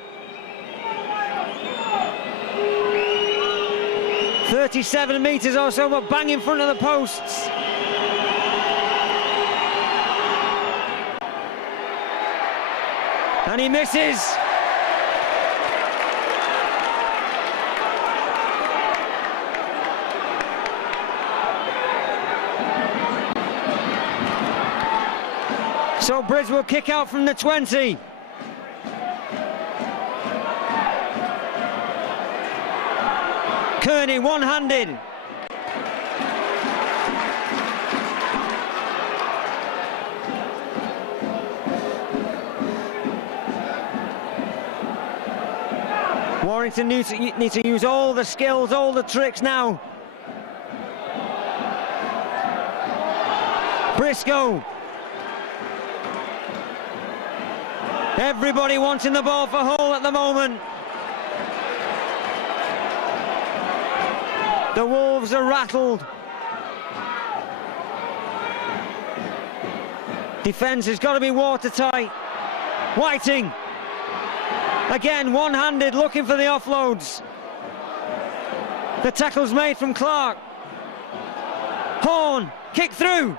37 metres or so, but bang in front of the posts. And he misses. So Bridge will kick out from the 20. Kearney one-handed. Warrington need to use all the skills, all the tricks now. Briscoe. Everybody wanting the ball for Hull at the moment. The Wolves are rattled. Defence has got to be watertight. Whiting. Again, one-handed, looking for the offloads. The tackle's made from Clark. Horn, kick through.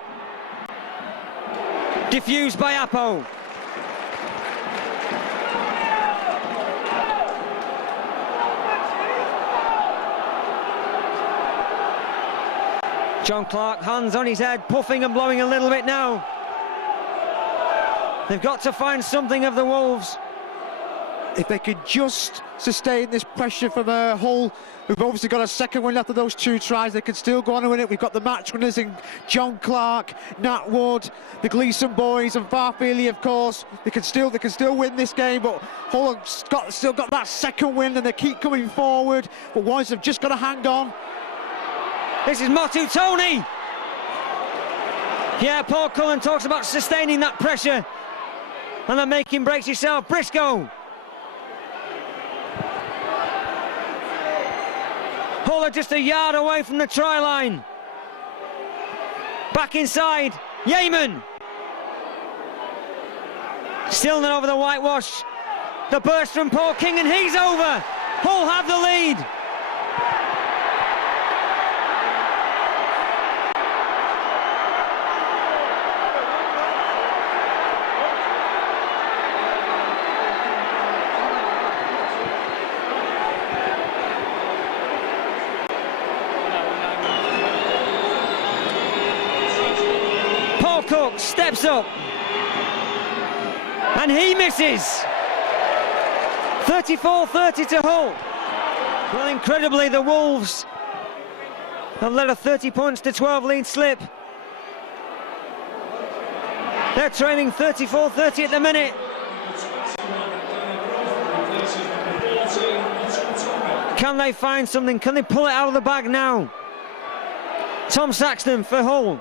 Diffused by Appo. John Clark, hands on his head, puffing and blowing a little bit now. They've got to find something of the Wolves. If they could just sustain this pressure from Hull, who've obviously got a second win after those 2 tries, they can still go on and win it. We've got the match winners in John Clark, Nat Wood, the Gleeson boys, and Farfeely, of course. They can still win this game, but Hull have still got that second win, and they keep coming forward. But Warriors have just got to hang on. This is Motu Tony. Yeah, Paul Cullen talks about sustaining that pressure, and then making breaks yourself. Briscoe. Hull are just a yard away from the try line. Back inside, Yeaman. Still not over the whitewash. The burst from Paul King, and he's over. Hull have the lead. Cook steps up, and he misses. 34-30 to Hull. Well, incredibly, the Wolves have let a 30 points to 12 lead slip. They're trailing 34-30 at the minute. Can they find something? Can they pull it out of the bag now? Tom Saxton for Hull.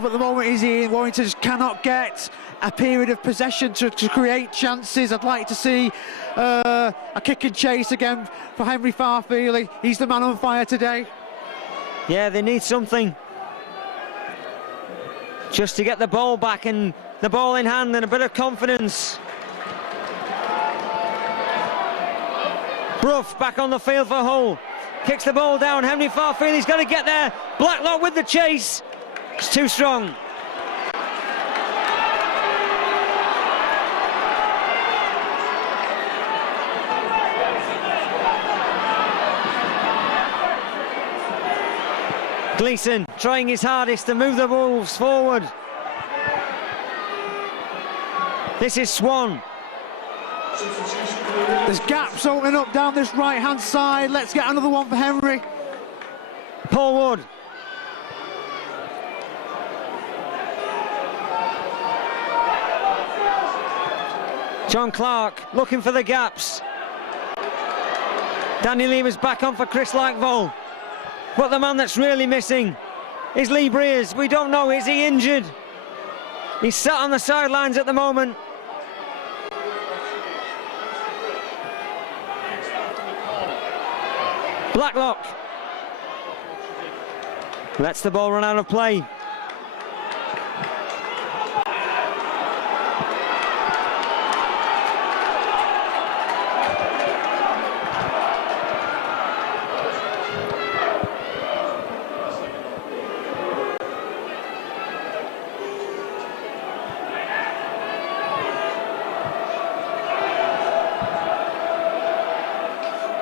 But at the moment, Warrington just cannot get a period of possession to create chances. I'd like to see a kick and chase again for Henry Farfeely. He's the man on fire today. Yeah, they need something just to get the ball back and the ball in hand and a bit of confidence. Brough back on the field for Hull. Kicks the ball down. Henry Farfeely's got to get there. Blacklock with the chase. It's too strong. Gleeson trying his hardest to move the Wolves forward. This is Swan. There's gaps opening up down this right-hand side. Let's get another one for Henry. Paul Wood. John Clark looking for the gaps. Danny Lever's back on for Chris Lackvall. But the man that's really missing is Lee Breers. We don't know, is he injured? He's sat on the sidelines at the moment. Blacklock. Lets the ball run out of play.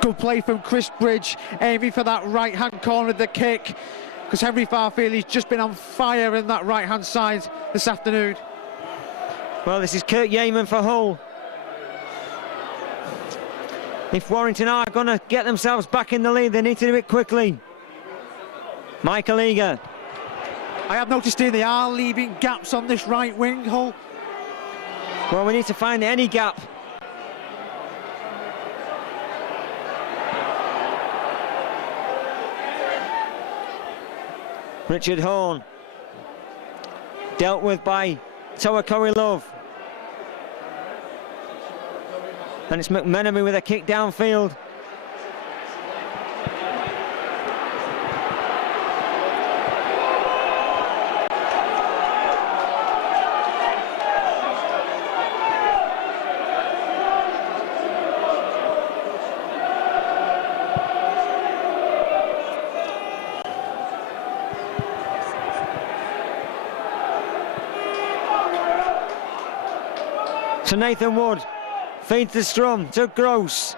Good play from Chris Bridge, aiming for that right-hand corner of the kick, because Henry Farfield, he's just been on fire in that right-hand side this afternoon. Well, this is Kurt Yeaman for Hull. If Warrington are going to get themselves back in the lead, they need to do it quickly. Michael Eager. I have noticed here they are leaving gaps on this right wing, Hull. Well, we need to find any gap. Richard Horn, dealt with by Toa Love. And it's McMenemy with a kick downfield. To Nathan Wood, feeds the strum to Gross.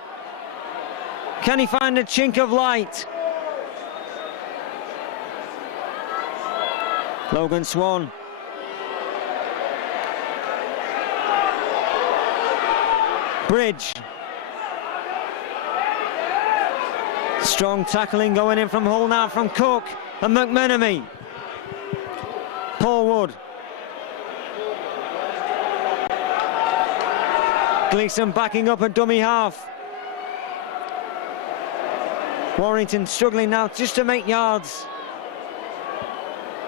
Can he find a chink of light? Logan Swan. Bridge. Strong tackling going in from Hull now from Cook and McMenemy. Paul Wood. Gleeson backing up a dummy half. Warrington struggling now just to make yards.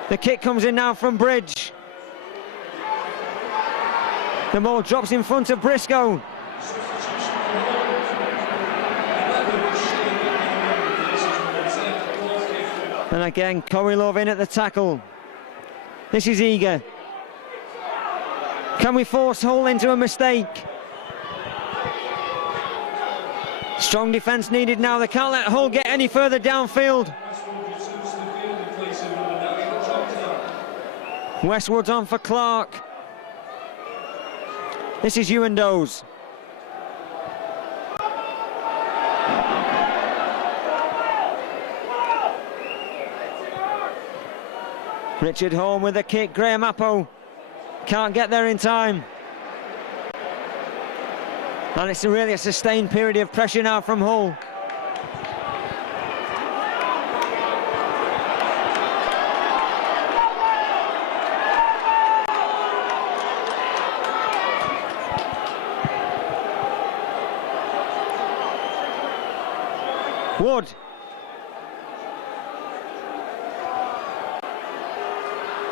The kick comes in now from Bridge. The ball drops in front of Briscoe. And again, Corey in at the tackle. This is Eager. Can we force Hull into a mistake? Strong defence needed now. They can't let Hull get any further downfield. Westwood's on for Clark. This is Ewan Doze. Richard Horn with a kick. Graham Appo can't get there in time. And it's really a sustained period of pressure now from Hull. Wood.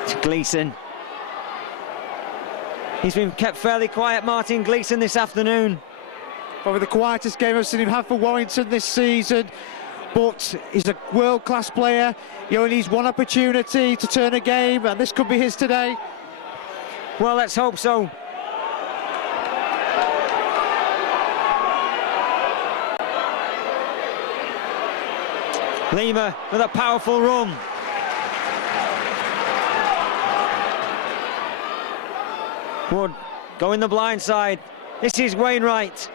To Gleeson. He's been kept fairly quiet, Martin Gleeson, this afternoon. Probably the quietest game I've seen him have for Warrington this season, but he's a world-class player. He only needs one opportunity to turn a game, and this could be his today. Well, let's hope so. Lima with a powerful run. Wood going the blind side. This is Wainwright.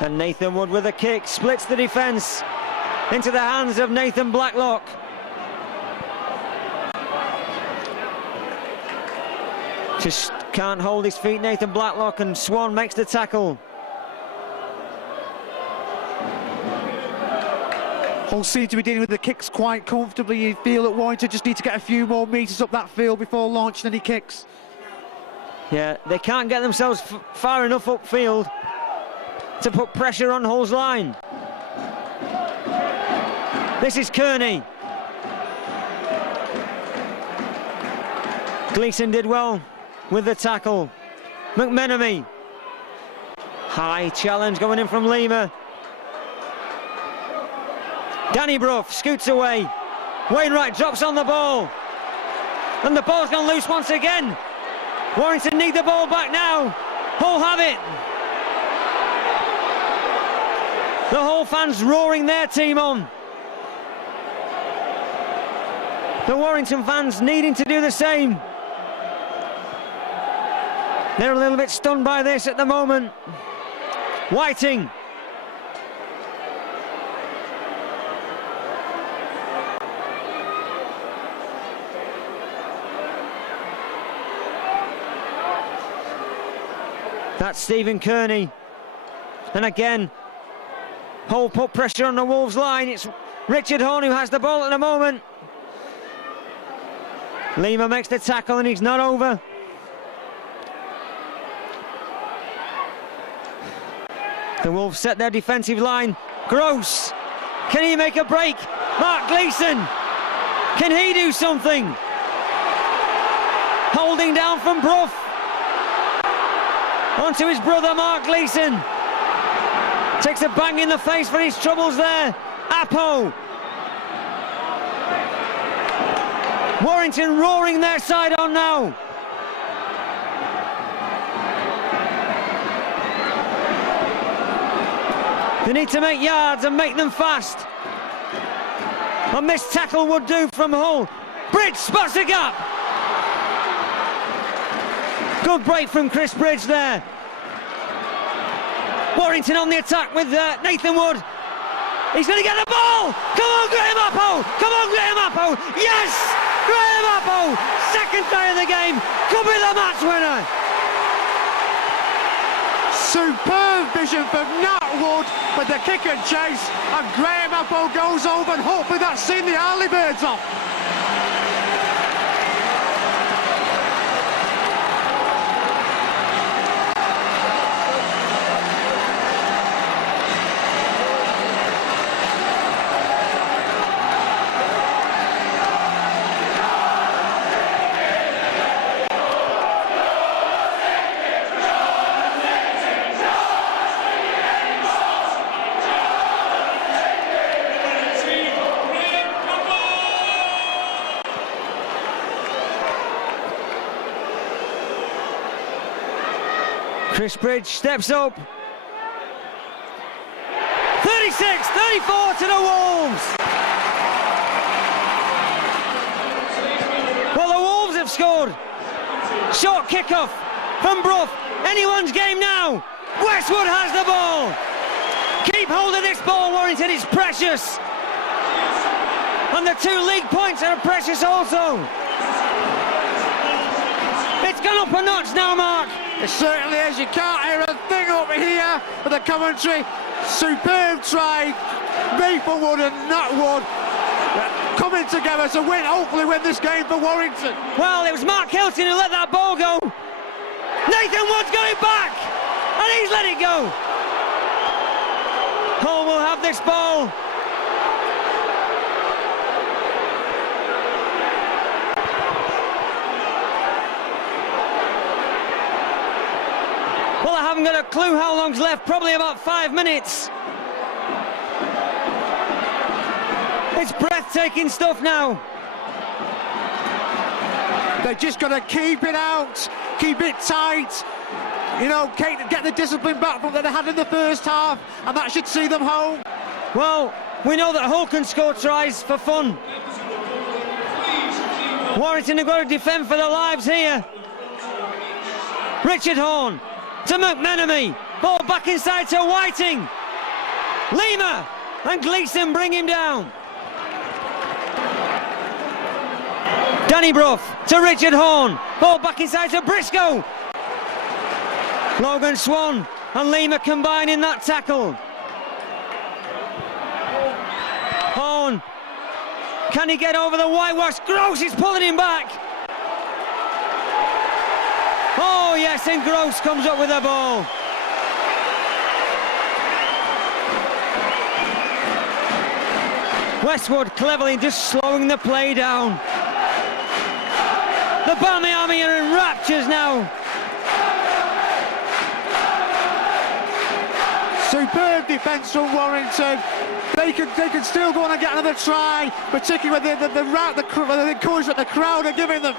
And Nathan Wood with a kick, splits the defence into the hands of Nathan Blacklock. Just can't hold his feet, Nathan Blacklock, and Swan makes the tackle. Hull seem to be dealing with the kicks quite comfortably. You feel that Warrington just need to get a few more metres up that field before launching any kicks. Yeah, they can't get themselves far enough upfield to put pressure on Hull's line. This is Kearney. Gleeson did well with the tackle. McMenemy. High challenge going in from Lima. Danny Brough scoots away. Wainwright drops on the ball. And the ball's gone loose once again. Warrington need the ball back now. Hull have it. The Hull fans roaring their team on. The Warrington fans needing to do the same. They're a little bit stunned by this at the moment. Whiting. That's Stephen Kearney. And again, Hull put pressure on the Wolves line. It's Richard Horne who has the ball at the moment. Lima makes the tackle and he's not over. The Wolves set their defensive line. Gross. Can he make a break? Mark Gleeson. Can he do something? Holding down from Brough. Onto his brother Mark Gleeson. Takes a bang in the face for his troubles there. Apo. Warrington roaring their side on now. They need to make yards and make them fast. A missed tackle would do from Hull. Bridge spots a gap. Good break from Chris Bridge there. Warrington on the attack with Nathan Wood. He's going to get the ball. Come on, Graham Appo. Come on, Graham Appo. Yes, Graham Appo. Second try of the game. Could be the match winner. Superb vision from Nat Wood with the kick and chase, and Graham Appo goes over, and hopefully that's seen the early birds off. Chris Bridge steps up. 36-34 to the Wolves. Well, the Wolves have scored. Short kickoff from Brough. Anyone's game now. Westwood has the ball. Keep hold of this ball, Warrington. It's precious. And the 2 league points are precious also. It's gone up a notch now, Mark. It certainly is. You can't hear a thing over here with the commentary. Superb try. Maplewood and Nutwood coming together to win, hopefully win this game for Warrington. Well, it was Mark Hilton who let that ball go. Nathan Wood's got it back, and he's let it go. Hull will have this ball. Well, I haven't got a clue how long's left, probably about 5 minutes. It's breathtaking stuff now. They're just got to keep it out, keep it tight. You know, get the discipline back from that they had in the first half, and that should see them home. Well, we know that Hull can score tries for fun. Warrington have got to defend for their lives here. Richard Horne to McMenemy. Ball back inside to Whiting. Lima and Gleeson bring him down. Danny Brough to Richard Horne. Ball back inside to Briscoe. Logan Swan and Lima combine in that tackle. Horne. Can he get over the whitewash? Gross is pulling him back. Oh yes, and Gross comes up with the ball. Westwood cleverly just slowing the play down. The Barmy Army are in raptures now. Superb defence from Warrington. They could still go on and get another try, particularly with the encouragement the crowd are giving them.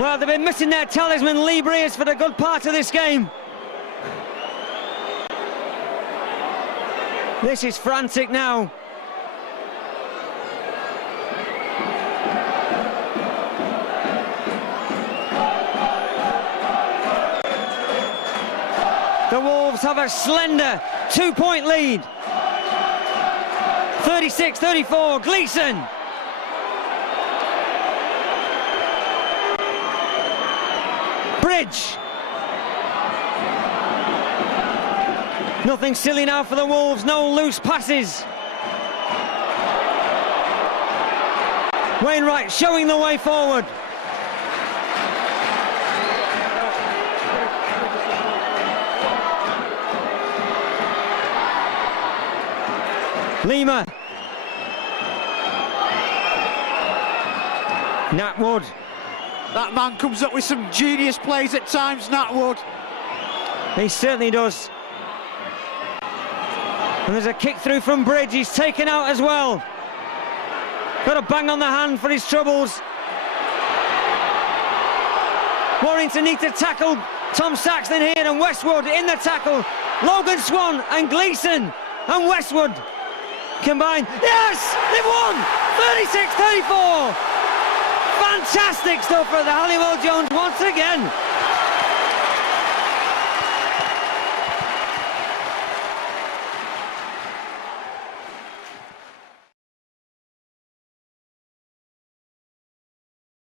Well, they've been missing their talisman, Lee Breers, for the good part of this game. This is frantic now. The Wolves have a slender 2-point lead. 36-34, Gleeson. Bridge. Nothing silly now for the Wolves, no loose passes. Wainwright showing the way forward. Lima. Nat Wood. That man comes up with some genius plays at times, Nat Wood. He certainly does. And there's a kick through from Bridge. He's taken out as well. Got a bang on the hand for his troubles. Warrington need to tackle Tom Saxton here, and Westwood in the tackle. Logan Swan and Gleeson and Westwood combined. Yes! They've won! 36-34! Fantastic stuff for the Halliwell Jones once again.